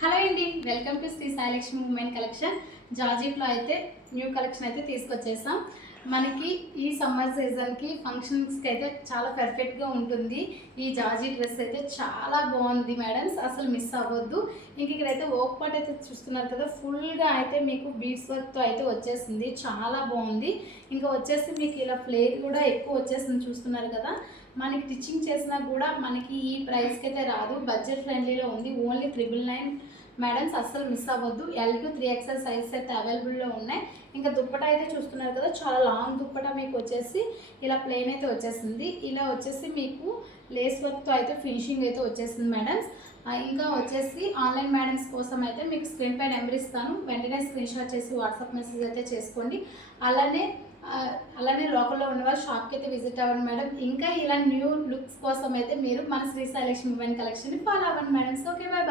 Hello అండి, welcome to Sri Sailakshmi women collection. జార్జెట్లో అయితే న్యూ కలెక్షన్ అయితే తీసుకొచ్చేసాం. మనకి ఈ సమ్మర్ సీజన్కి ఫంక్షన్స్కి అయితే చాలా పర్ఫెక్ట్గా ఉంటుంది. ఈ జార్జీ డ్రెస్ అయితే చాలా బాగుంది మేడమ్స్, అసలు మిస్ అవ్వద్దు. ఇంక ఇక్కడైతే వర్క్ పార్ట్ అయితే చూస్తున్నారు కదా, ఫుల్గా అయితే మీకు బీడ్స్ వర్క్తో అయితే వచ్చేసింది, చాలా బాగుంది. ఇంకా వచ్చేసి మీకు ఇలా ఫ్లేర్ కూడా ఎక్కువ వచ్చేసింది, చూస్తున్నారు కదా. మనకి స్టిచ్చింగ్ చేసినా కూడా మనకి ఈ ప్రైస్కి అయితే రాదు, బడ్జెట్ ఫ్రెండ్లీలో ఉంది. ఓన్లీ 999 మేడమ్స్, అస్సలు మిస్ అవ్వద్దు. L to 3XL సైజ్ అయితే అవైలబుల్లో ఉన్నాయి. ఇంకా దుప్పటా అయితే చూస్తున్నారు కదా, చాలా లాంగ్ దుప్పటా మీకు వచ్చేసి ఇలా ప్లెయిన్ అయితే వచ్చేసింది. ఇలా వచ్చేసి మీకు లేస్ వర్క్తో అయితే ఫినిషింగ్ అయితే వచ్చేసింది మేడమ్స్. ఇంకా వచ్చేసి ఆన్లైన్ మేడమ్స్ కోసం అయితే మీకు స్క్రీన్ పై నెంబర్ ఇస్తాను, వెంటనే స్క్రీన్ షాట్ చేసి వాట్సాప్ మెసేజ్ అయితే చేసుకోండి. అలానే లోకల్లో ఉన్న వాళ్ళు షాప్కి అయితే విజిట్ అవ్వండి మేడం. ఇంకా ఇలా న్యూ లుక్స్ కోసం అయితే మీరు మన శ్రీ సాయిలక్ష్మి ఉమెన్ కలెక్షన్ని ఫాలో అవ్వండి మేడం. Okay, bye.